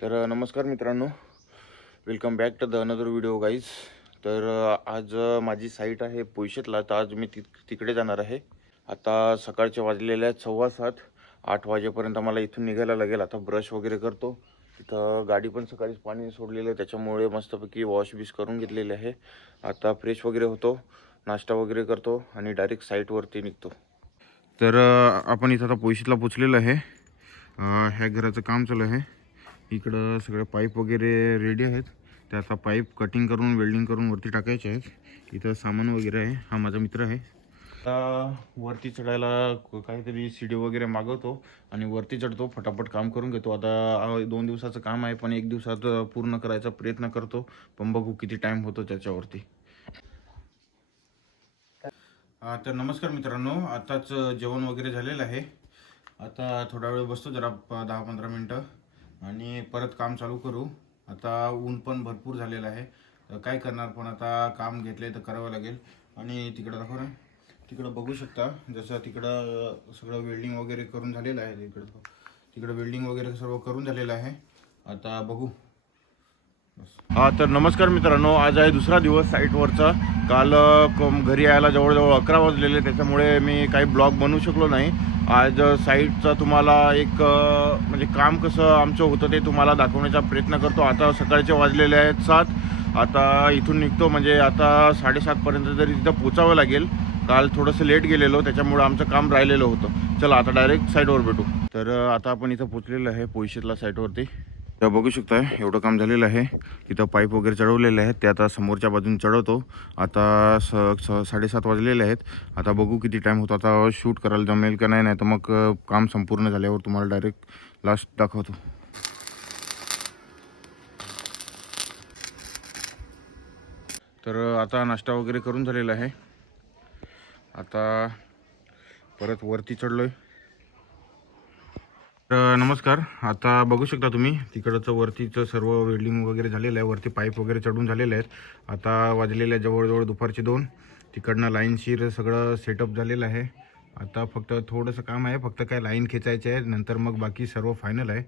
तर नमस्कार मित्रांनो, welcome back to the another video guys. तर आज माझी साईट आहे पोयशेतला. तर आज मी तिकडे जाणार आहे. आता सकाळचे वाजलेले आहेत 7:15. 8 वाजेपर्यंत मला इथून निघायला लागेल. आता ब्रश वगैरे करतो. इथं गाडी पण सकाळीच पाणी सोडलेलं आहे, त्याच्यामुळे मस्तपैकी वॉश बीस करून घेतलेले आहे. आता फ्रेश वगैरे होतो, नाश्ता वगैरे करतो आणि डायरेक्ट साईटवरती निघतो. तर आपण इथं आता पोयशेतला पोचलेलं आहे. ह्या घराचं काम चालू आहे. इकडं सगळे पाईप वगैरे रेडी आहेत. ते आता पाईप कटिंग करून वेल्डिंग करून वरती टाकायचे आहेत. इथं सामान वगैरे आहे. हा माझा मित्र आहे. आता वरती चढायला काहीतरी सीडी वगैरे मागवतो आणि वरती चढतो. फटाफट काम करून घेतो. आता 2 दिवसाचं काम आहे, पण 1 दिवसात पूर्ण करायचा प्रयत्न करतो. पण बघू किती टाईम होतो त्याच्यावरती. तर नमस्कार मित्रांनो, आताच जेवण वगैरे झालेलं आहे. आता थोडा वेळ बसतो, जरा 10-15 मिनटं, आणि परत काम चालू करू. आता ऊन पण भरपूर झालेलं आहे, तर काय करणार, पण आता काम घेतले तर करावं लागेल. आणि तिकडं दाखव ना, तिकडं बघू शकता, जसं तिकडं सगळं वेल्डिंग वगैरे करून झालेलं आहे. तिकडं वेल्डिंग वगैरे सर्व करून झालेलं आहे. आता बघू. तर नमस्कार मित्रांनो, आज आहे दुसरा दिवस साईटवरचा. काल घरी यायला जवळजवळ 11 वाजलेले, त्याच्यामुळे मी काही ब्लॉग बनवू शकलो नाही. आज साईटचा तुम्हाला एक म्हणजे काम कसं आमचं होतं ते तुम्हाला दाखवण्याचा प्रयत्न करतो. आता सकाळचे वाजलेले आहेत 7. आता इथून निघतो, म्हणजे आता 7:30पर्यंत तरी तिथं पोचावं लागेल. काल थोडंसं लेट गेलेलो, त्याच्यामुळे आमचं काम राहिलेलं होतं. चला आता डायरेक्ट साईटवर भेटू. तर आता आपण इथं पोचलेलं आहे पोयशेतला साईटवरती. तर बघू शकता एवढं काम झालेलं आहे. तिथं पाईप वगैरे चढवलेले आहेत, ते आता समोरच्या बाजून चढवतो. आता 7:30 वाजलेले आहेत. आता बघू किती टाईम होतो. आता शूट करायला जमेल का नाही, तर मग काम संपूर्ण झाल्यावर तुम्हाला डायरेक्ट लास्ट दाखवतो. तर आता नाश्ता वगैरे करून झालेला आहे. आता परत वरती चढलो आहे. तर नमस्कार, आता बघू शकता तुम्ही तिकडचं वरतीचं सर्व वेल्डिंग वगैरे झालेलं आहे. वरती पाईप वगैरे चढून झालेले आहेत. आता वाजलेले आहे जवळजवळ दुपारचे 2. तिकडनं लाईनशीर सगळं सेटअप झालेलं आहे. आता फक्त थोडंसं काम आहे, फक्त काय लाईन खेचायचे आहे, नंतर मग बाकी सर्व फायनल आहे.